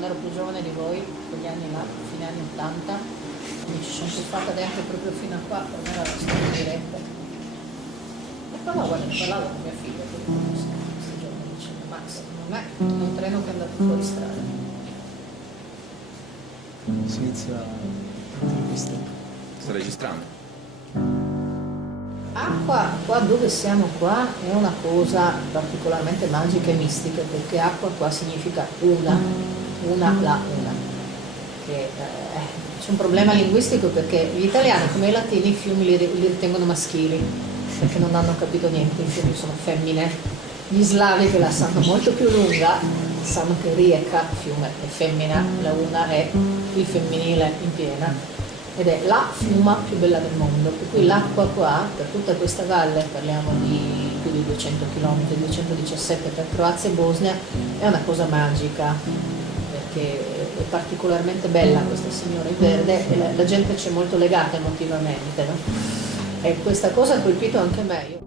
quando ero più giovane di voi, quegli anni là, fine anni 80, mi ci sono tuffata dentro proprio fino a qua, per me era la storia diretta. E parlavo con mia figlia, questi giorni, dicendo, Max, non è un treno che è andato fuori strada. Si inizia l'intervista. Sta registrando? Qua dove siamo qua è una cosa particolarmente magica e mistica, perché acqua qua significa una, che c'è un problema linguistico perché gli italiani come i latini i fiumi li ritengono maschili, perché non hanno capito niente, i fiumi sono femmine. Gli slavi che la sanno molto più lunga sanno che rieka, fiume, è femmina, la una è il femminile in piena. Ed è la fiuma più bella del mondo, per cui l'acqua qua, per tutta questa valle, parliamo di più di 200 km, 217 per Croazia e Bosnia, è una cosa magica, perché è particolarmente bella questa signora in verde e la gente c'è molto legata emotivamente, no? E questa cosa ha colpito anche me.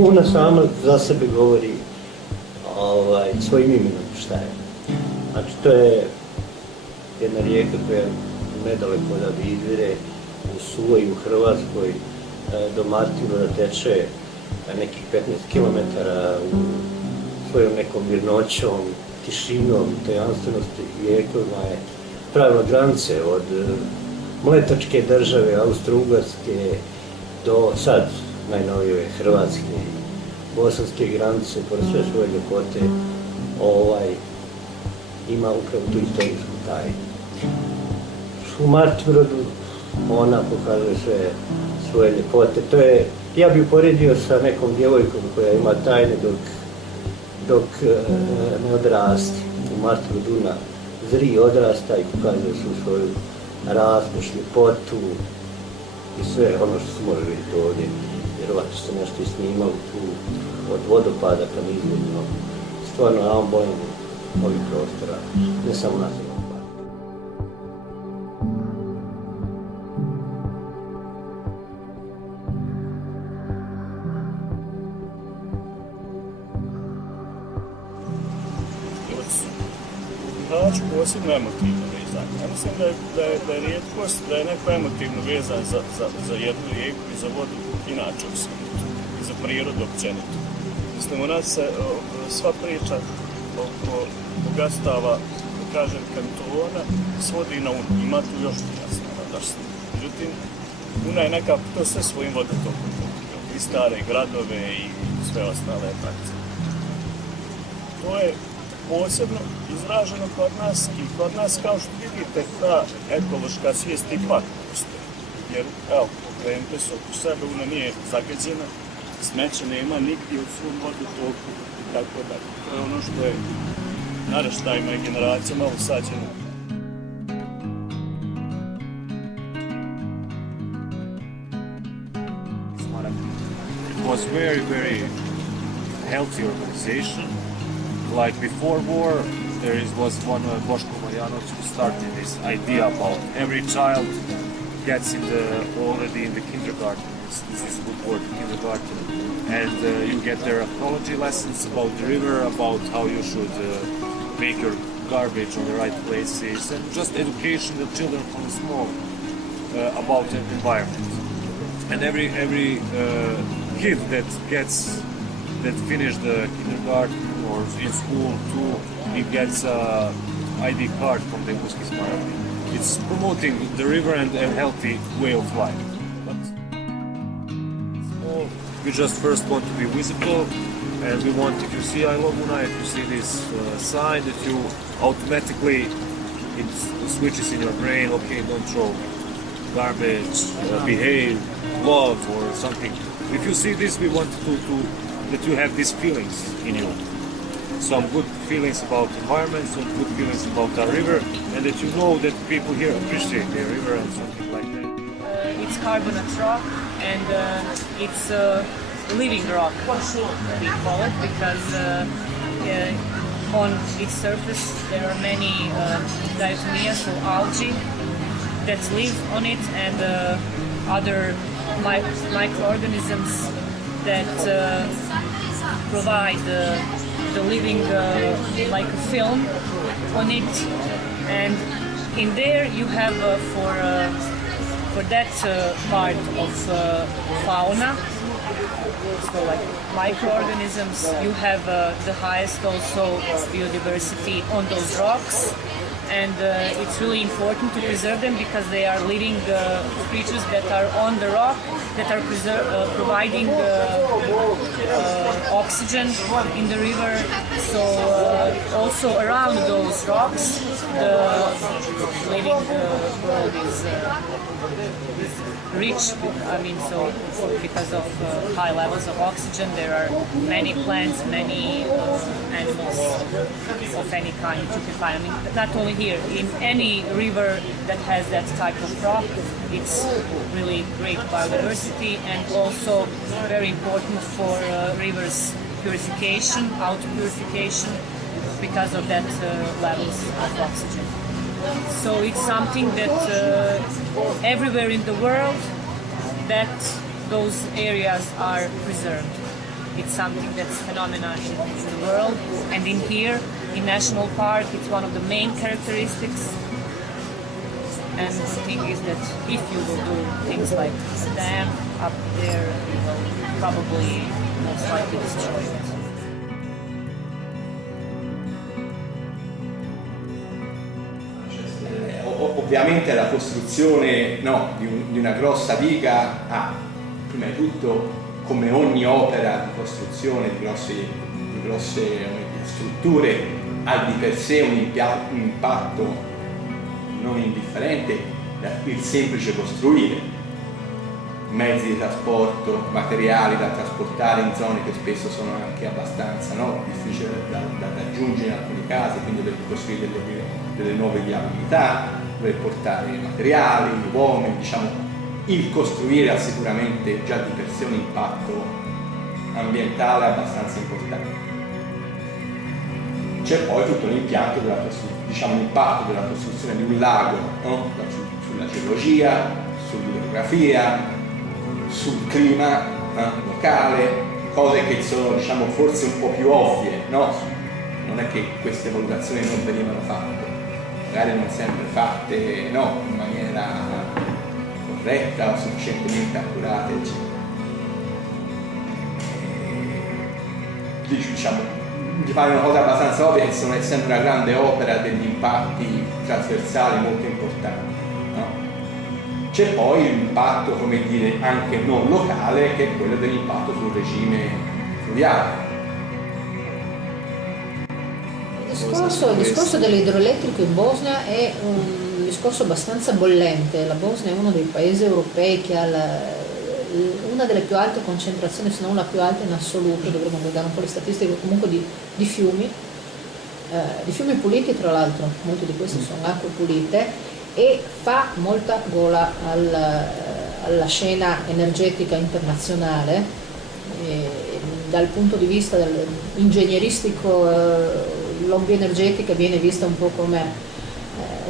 Ona sama za sebe govori svojim imenom šta je. Znači to je jedna rijeka koja nedaleko odavde izvire u Suvoji u Hrvatskoj do Martinovca teče nekih 15 km u svojom nekom mirnoćom, tišinom, tajanstvenosti vijekovima je pravila granice od mletačke države, Austro-Ugarske do sad najnovije Hrvatske i bosanske granice, pored sve svoje ljepote, ima upravo tu istorijsku tajnu. U Martimirodu ona pokazuje sve svoje ljepote. To je, ja bih uporedio sa nekom djevojkom koja ima tajne dok ne odrasti. U Martimirodu ona zri, odrasta i pokazuje svu svoju raskoš, ljepotu i sve ono što se može vidjeti ovdje. Vjerovatno se nešto i snimali tu od vodopada ka nizvodno. Stvarno, ja vam bojim ovih prostora, ne samo nas. Znači, posebno emotivno vezan. Ja mislim da je rijetkost da je neko emotivno vezan za jednu rijeku i za vodu inače u svijetu i za prirodu općenito. Mislim, u nas se sva priča oko bogatstava, da kažem, kantona svodi na Unu. Ima tu još jasno. Međutim, Una je nekako to sve svojim vodotokom pokrio. I stare gradove i sve ostale atrakcije. To je posebno izraženo kod nas i kod nas, kao što vidite, ta ekološka svijest ipak postoji. Jer, evo, pokrenite se oko sebe, Una nije zagađena, smeća nema nigdje u svom vodotoku i tako dalje. To je ono što je naraštajima i generacijama usađeno. It was very healthy organization. Like before war, was one Boško Marjanović who started this idea about every child gets already in the kindergarten. This is a good word, kindergarten, and you get their ecology lessons about the river, about how you should make your garbage on the right places, and just education the children from small about the environment. And every kid that finished the kindergarten or in school too, he gets a ID card from the Muski Smart. It's promoting the river and a healthy way of life. But we just first want to be visible, and we want, if you see I love Una, if you see this sign, that you automatically, it switches in your brain, okay, don't throw garbage, behave, love or something. If you see this, we want that you have these feelings in you. Some good feelings about the environment, some good feelings about our river, and that you know that people here appreciate their river and something like that. It's carbonate rock, and it's living rock, we call it, because on its surface there are many diatomeas or algae that live on it, and other microorganisms that provide the living like a film on it, and in there you have for that part of fauna, so like microorganisms, you have the highest also biodiversity on those rocks, and it's really important to preserve them because they are living creatures that are on the rock, that are providing oxygen in the river. So also around those rocks, the living world is rich. I mean, so because of high levels of oxygen, there are many plants, many animals of any kind to occupy. I mean, not only here, in any river that has that type of rock, it's really great biodiversity and also very important for rivers purification, auto purification, because of that levels of oxygen. So it's something that everywhere in the world that those areas are preserved. It's something that's phenomena in the world, and in here, in National Park, it's one of the main characteristics. And the thing is that if you will do things like a dam up there, you will probably most likely destroy it. Ovviamente la costruzione di una grossa diga ha, prima di tutto, come ogni opera di costruzione di grosse strutture, ha di per sé un impatto non indifferente, il semplice costruire, mezzi di trasporto, materiali da trasportare in zone che spesso sono anche abbastanza difficili da raggiungere in alcuni casi, quindi per costruire delle nuove viabilità, per portare materiali, uomini, il costruire ha sicuramente già di per sé un impatto ambientale abbastanza importante. C'è poi tutto l'impianto l'impatto della costruzione di un lago, sulla geologia, sull'idrografia, sul clima locale, cose che sono forse un po' più ovvie, non è che queste valutazioni non venivano fatte, magari non sempre fatte in maniera corretta o sufficientemente accurata, eccetera. Mi pare una cosa abbastanza ovvia che sono essendo una grande opera degli impatti trasversali molto importanti. C'è poi l'impatto, anche non locale, che è quello dell'impatto sul regime fluviale. Il discorso dell'idroelettrico in Bosnia è un discorso abbastanza bollente. La Bosnia è uno dei paesi europei che ha una delle più alte concentrazioni, se non la più alta in assoluto, dovremmo guardare un po' le statistiche comunque di fiumi puliti, tra l'altro, molti di questi sono acque pulite, e fa molta gola alla scena energetica internazionale. Dal punto di vista ingegneristico, l'hobby energetica viene vista un po' come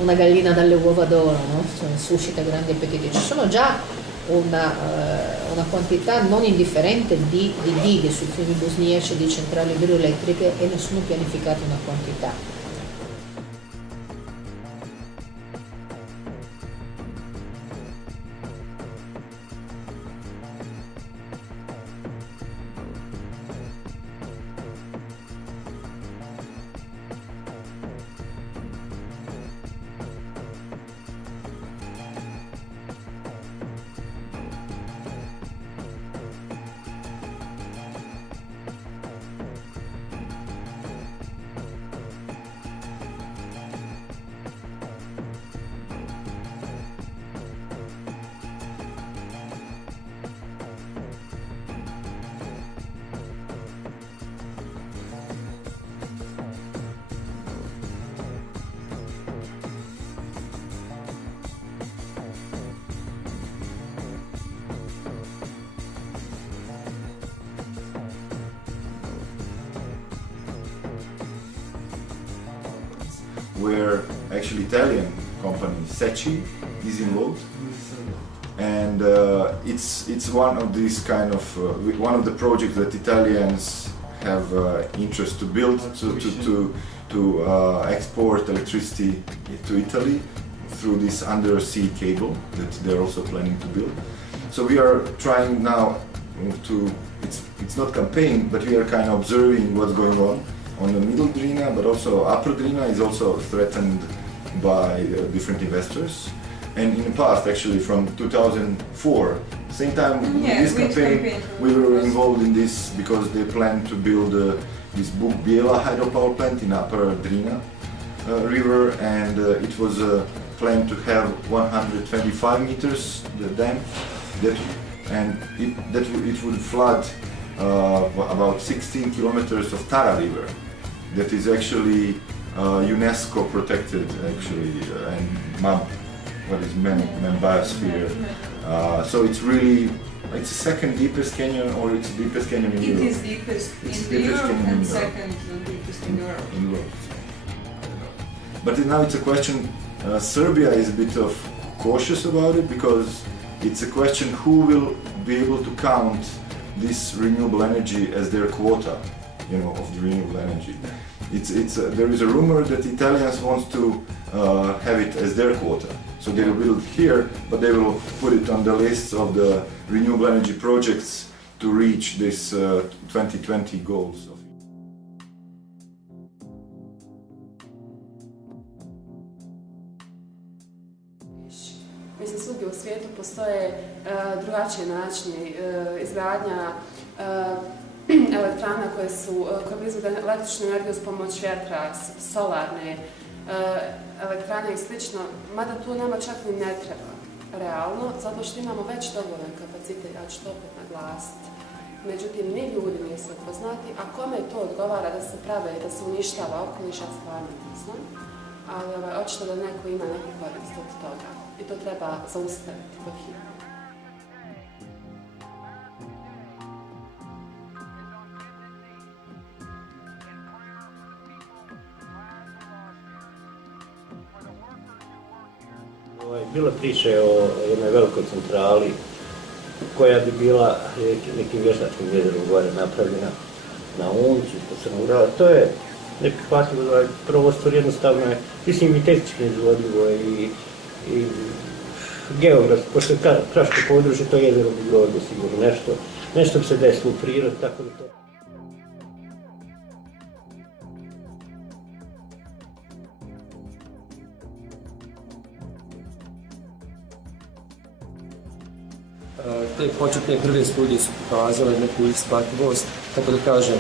una gallina dalle uova d'oro, cioè, suscita grandi appetiti. Ci sono già una quantità non indifferente di dighe sui fiumi bosniaci, di centrali idroelettriche, e ne sono pianificate una quantità. Where actually Italian company Secchi is involved. and it's one of these kind of one of the projects that Italians have interest to build to export electricity to Italy through this undersea cable that they're also planning to build. So we are trying now to, it's not campaign, but we are kind of observing what's going on the middle Drina, but also upper Drina is also threatened by different investors. And in the past, actually from 2004, same time with this campaign, we were involved in this because they plan to build this Buk-Biela hydropower plant in upper Drina river, and it was planned to have 125 meters, the dam, it would flood about 16 kilometers of Tara River. That is actually UNESCO protected, actually, and what is biosphere. So it's really, it's the second deepest canyon, or it's the deepest canyon in Europe. It is deepest in Europe and second deepest in Europe. But now it's a question, Serbia is a bit of cautious about it, because it's a question who will be able to count this renewable energy as their quota, of the renewable energy. There is a rumor that Italians want to have it as their quota. So they will build here, but they will put it on the list of the renewable energy projects to reach this 2020 goals. Mislim, svugdje u svijetu postoje drugačije načini izgradnja elektrana koje proizvode električnu energiju s pomoć vjetra, solarne elektrane i slično, mada tu nama čak ni ne treba, realno, zato što imamo već dovoljan kapacitet, ja ću to opet naglasiti. Međutim, ni ljudi nisu poznati, a kome to odgovara da se prave i da se uništava okoliš, ja stvarno ne znam, ali očito da neko ima neku korist od toga i to treba zaustaviti pod hitno. Bila priča o jednoj velikoj centrali koja bi bila nekim vještačkim jezerom gore napravljena na Uncu, po Crnom Gradu. To je neprihvatljivo, prostor jednostavno je, mislim, i tehnički neizvodljivo i geografski, pošto je kraško područje, to jezero bi bilo ovdje sigurno nešto bi se desilo u prirodi, tako da to... Te početne prve studije su pokazale neku isplativost, tako da kažem,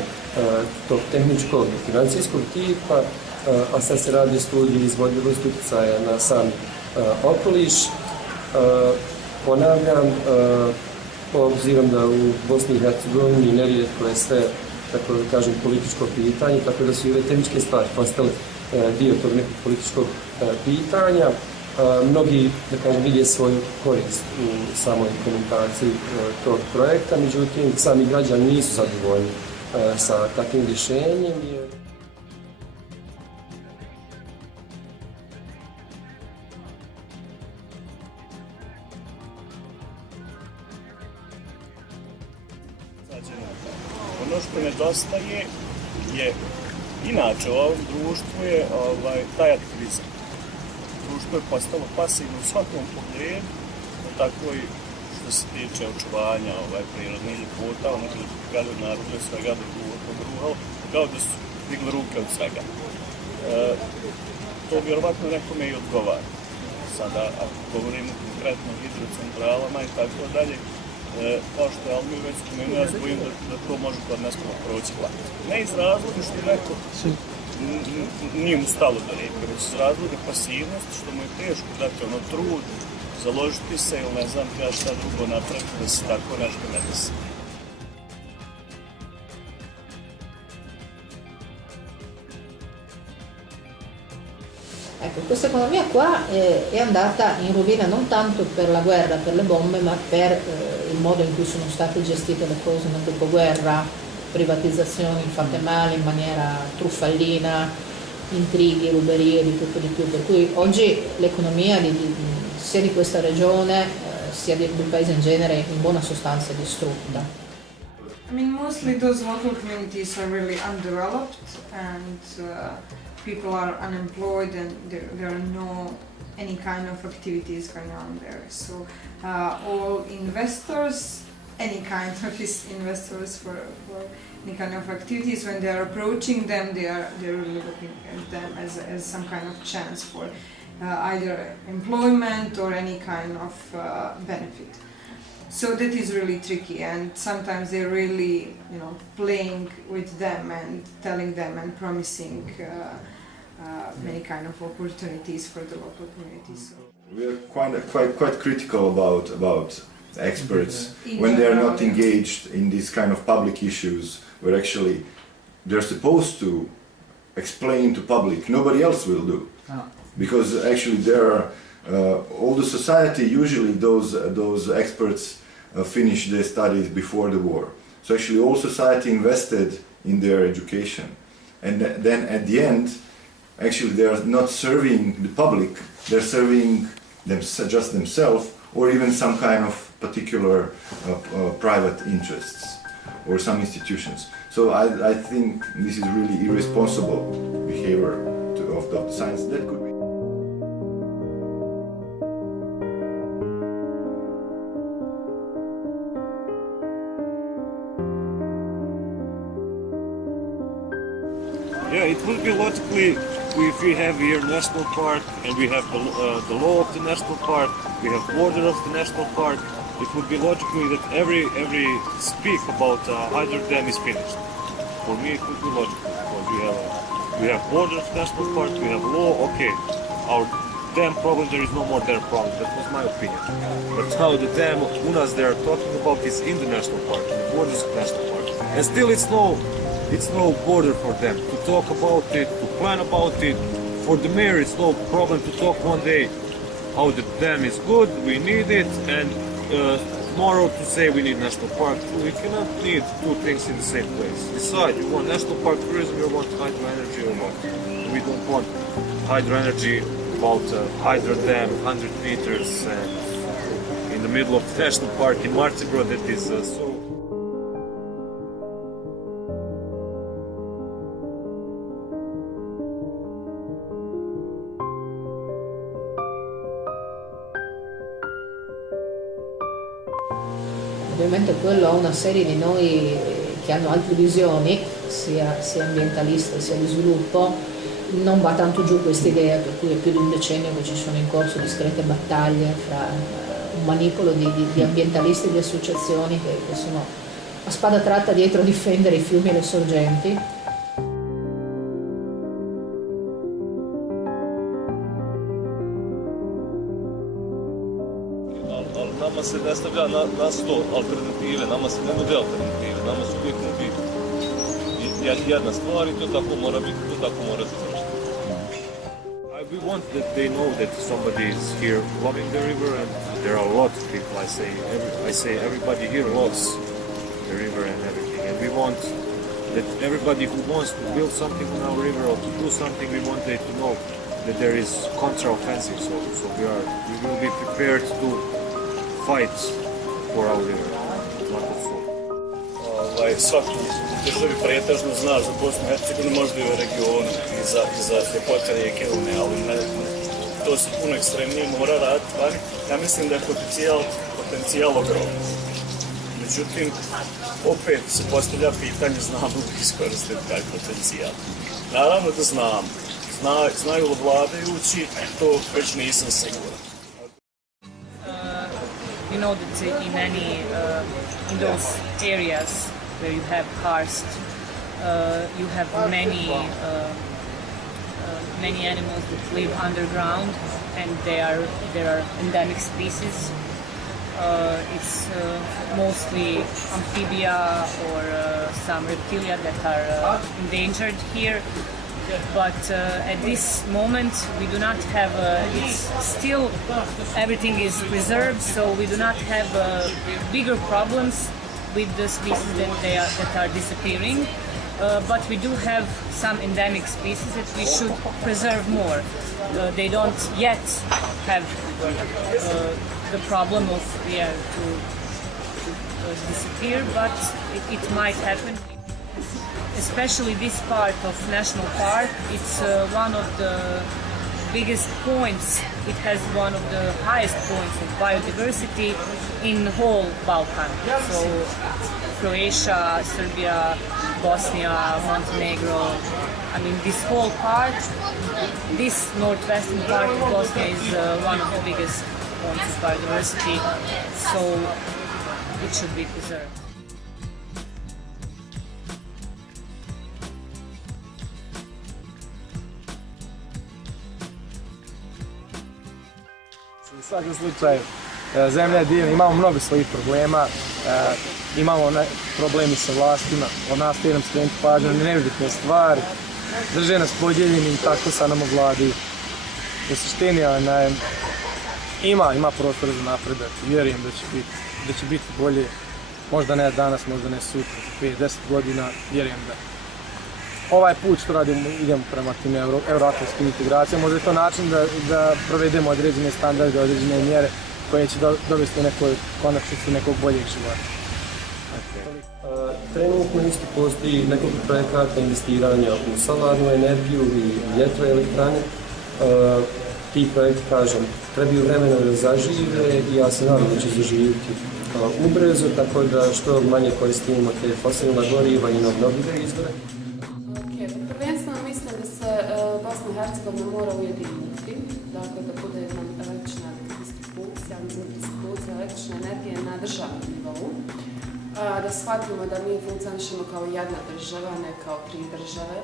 tog tehničkog i financijskog tipa, a sad se radi studije izvodljivosti utjecaja na sam okoliš. Ponavljam, obzirom da u Bosni i Hercegovini nerijetko je sve, tako da kažem, političko pitanje, tako da su i ove tehničke stvari postale dio tog nekog političkog pitanja. Mnogi, da kažem, vidje svoju korist u samoj implementaciji tog projekta, međutim, sami građani nisu zadovoljni sa takvim rješenjem. Ono što nedostaje je, inače u ovom društvu je taj aktivizam. Društvo je postalo pasivno u svakom pogledu, tako i što se tiče očuvanja prirodnih ljepota, ono gledaju narodu i svega drugo, kao da su digli ruke od svega. To vjerovatno nekome i odgovara. Sada, ako govorimo konkretno o hidrocentralama i tako dalje, kao što je Almir već spomenuo, ja se bojim da to može kod nas proći glatko. Ne iz razloga što neko nije mu stalo do rijeke, već iz razloga pasivnosti, što mu je teško dati trud, založiti se ili ne znam ja šta drugo napraviti da se tako nešto ne desi. Ecco, questa economia qua è andata in rovina non tanto per la guerra, per le bombe, ma per il modo in cui sono state gestite le cose nel dopoguerra, privatizzazioni fatte male in maniera truffaldina, intrighi, ruberie, di tutto di più. Per cui oggi l'economia sia di questa regione sia del paese in genere in buona sostanza distrutta. I mean, mostly those local communities are really undeveloped and people are unemployed and there are no any kind of activities going on there. So all investors, any kind of investors for any kind of activities, when they are approaching them, they're really looking at them as some kind of chance for either employment or any kind of benefit. So that is really tricky, and sometimes they're really, playing with them and telling them and promising many kind of opportunities for the local communities. We are quite critical about experts when they are not engaged in these kind of public issues, where actually they're supposed to explain to public. Nobody else will do, because actually there are all the society, usually those experts finish their studies before the war. So actually all society invested in their education, and then at the end, actually they are not serving the public, they're serving just themselves, or even some kind of particular private interests or some institutions. So I think this is really irresponsible behavior of the science. That could be. Yeah, it would be logically, if we have here national park and we have the law of the national park, we have border of the national park, it would be logically that every speak about hydro dam is finished. For me, it would be logical because we have border of the national park, we have law. Okay, our dam problem, there is no more dam problem. That was my opinion. But now the dam UNAS they are talking about is in the national park, in the borders of the national park, and still it's no border for them to talk about it, to plan about it. For the mayor, it's no problem to talk one day how the dam is good, we need it, and tomorrow to say we need national park. We cannot need two things in the same place. Decide, you want national park tourism, you want hydro energy or not. We don't want hydro energy about hydro dam, 100 meters, and in the middle of the national park in Marcibro. That is so. Ovviamente quello ha una serie di noi che hanno altre visioni, sia ambientaliste sia di sviluppo, non va tanto giù questa idea, per cui è più di un decennio che ci sono in corso discrete battaglie fra un manipolo di ambientalisti e di associazioni che sono a spada tratta dietro a difendere i fiumi e le sorgenti. Nama se ne stavlja na sto alternative, nama se ne nude alternative, nama se uvijek nudi jedna stvar i to tako mora biti, to tako mora završiti. We want that they know that somebody is here loving the river, and there are a lot of people. I say everybody here loves the river and everything, and we want that everybody who wants to build something on our river or to do something, we want them to know that there is counter-offensive. So we will be prepared to fight for our river. Svaki u državi pretežno zna za Bosnu i Hercegovinu, možda i u regionu i za ljepote rijeke Une, ali to se puno ekstremnije mora raditi vani. Ja mislim da je potencijal ogroman. Međutim, opet se postavlja pitanje znamo li iskoristiti taj potencijal. Naravno da znamo. Znaju li vladajući, to već nisam siguran. You know that in those areas where you have karst, you have many animals that live underground, and there are endemic species. It's mostly amphibia or some reptilia that are endangered here. But at this moment we do not have, it's still, everything is preserved, so we do not have bigger problems with the species that are disappearing. but we do have some endemic species that we should preserve more. They don't yet have the problem of to disappear, but it might happen. Especially this part of national park, it's one of the biggest points. It has one of the highest points of biodiversity in the whole Balkan. So Croatia, Serbia, Bosnia, Montenegro. I mean, this whole part, this northwestern part of Bosnia is one of the biggest points of biodiversity. So it should be preserved. U svakom slučaju, zemlja je divna, imamo mnogo svojih problema, imamo problemi sa vlastima, od nas nam skrenuti pažnju na nebitne stvari, drže nas podijeljenim, tako sa nam ovladaju. U suštini ima prostora za napredak, vjerujem da će biti bolje, možda ne danas, možda ne sutra, 5-10 godina, vjerujem da ovaj put što radimo, idemo prema tim euroatlantskim integracijama, možda je to način da provedemo određene standarde, određene mjere koje će dovesti u nekoj konačnici nekog boljeg života. Trenutno isto postoji nekoliko projekata investiranja u solarnu energiju i vjetroelektrane. Ti projekti, kažem, trebaju vremena da zažive i ja se nadam da će zaživiti ubrzo, tako da što manje koristimo te fosilna goriva i obnovljive izvore. Prvenstveno mislim da se Bosna i Hercegovina mora ujediniti, dakle da bude jedna električna distribucija električne energije na državnom nivou, da shvatimo da mi funkcionišemo kao jedna država, ne kao 3 države.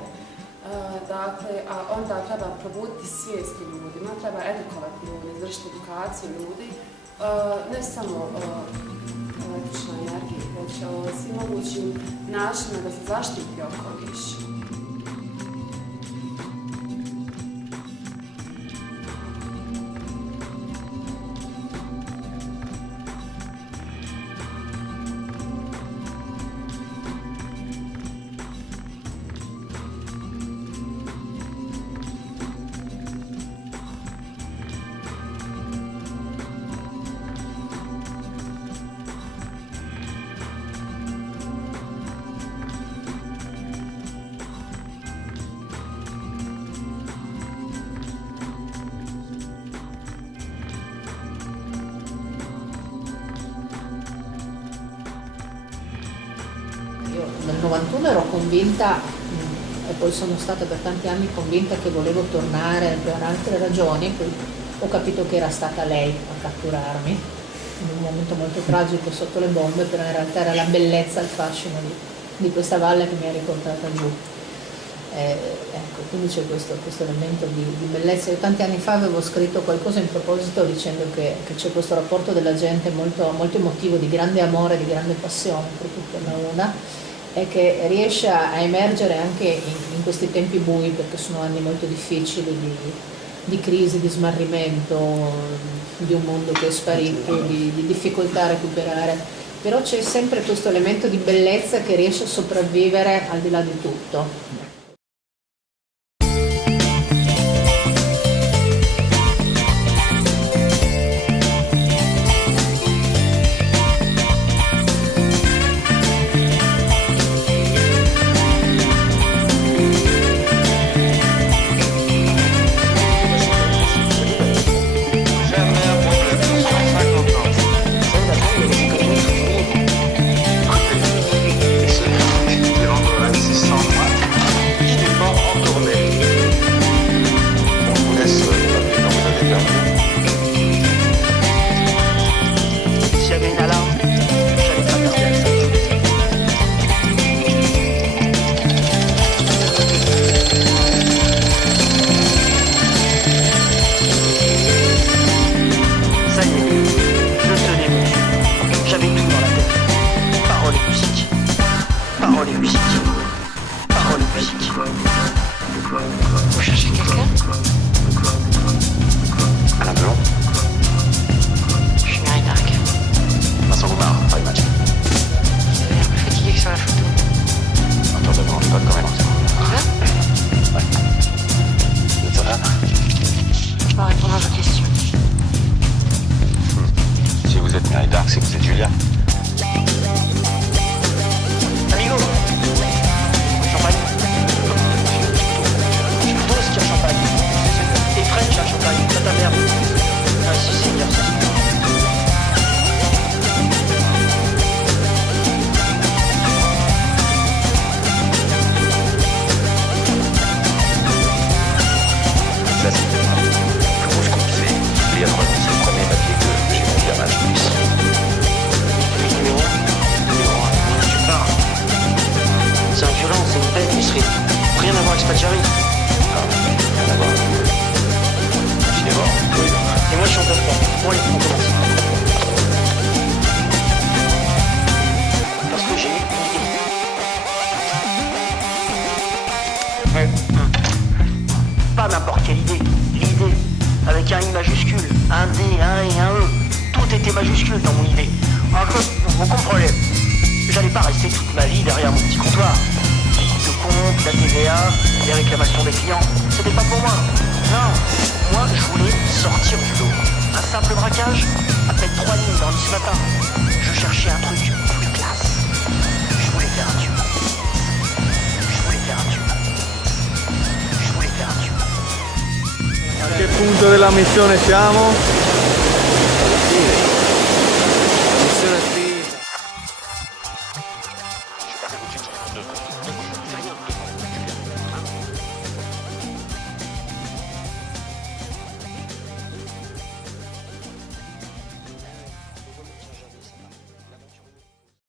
Dakle, a onda treba probuditi svijest u ljudima, treba edukovati ljudi, izvršiti edukaciju ljudi, ne samo električna energija, već o svim mogućim načinima da se zaštiti okoliš. Nel 91 ero convinta, e poi sono stata per tanti anni convinta che volevo tornare per altre ragioni, poi ho capito che era stata lei a catturarmi, in un momento molto tragico sotto le bombe, però in realtà era la bellezza, il fascino di questa valle che mi ha riportata giù. Ecco, quindi c'è questo elemento di bellezza. Io tanti anni fa avevo scritto qualcosa in proposito dicendo che c'è questo rapporto della gente molto, molto emotivo, di grande amore, di grande passione proprio per la Una, e che riesce a emergere anche in questi tempi bui, perché sono anni molto difficili di crisi, di smarrimento, di un mondo che è sparito, di difficoltà a recuperare, però c'è sempre questo elemento di bellezza che riesce a sopravvivere al di là di tutto. De rendre assistant moi. c'est que vous êtes Julia. Amigo, champagne. Je suis plutôt ski en champagne. Et French en champagne, pas ta merde. Ah si, c'est bien ça. Ça c'est le plus beau ce qu'on fait. Il y a 3 ans, c'est le premier papier que j'ai vendu à ma ici. Numéro 1, tu parles. C'est un violent, c'est une bête, il serait rien à voir avec Spaggiari. Ah, rien à voir. Je vais voir. Oui. Et moi je suis en 9-3. Bon allez, on commence. Parce que j'ai eu une idée. Ouais. Pas n'importe quelle idée. L'idée, avec un I majuscule, un D, un E, un E. Tout était majuscule dans mon idée. En fait, vous comprenez. J'allais pas rester toute ma vie derrière mon petit comptoir. Les comptes de compte, la TVA, les réclamations des clients, c'était pas pour moi. Non, moi je voulais sortir du lot. Un simple braquage, à peine 3 lignes dans le ce matin. Je cherchais un truc plus classe. Je voulais faire un tube. Je voulais faire un tube. Je voulais faire un tube. A che punto della missione siamo?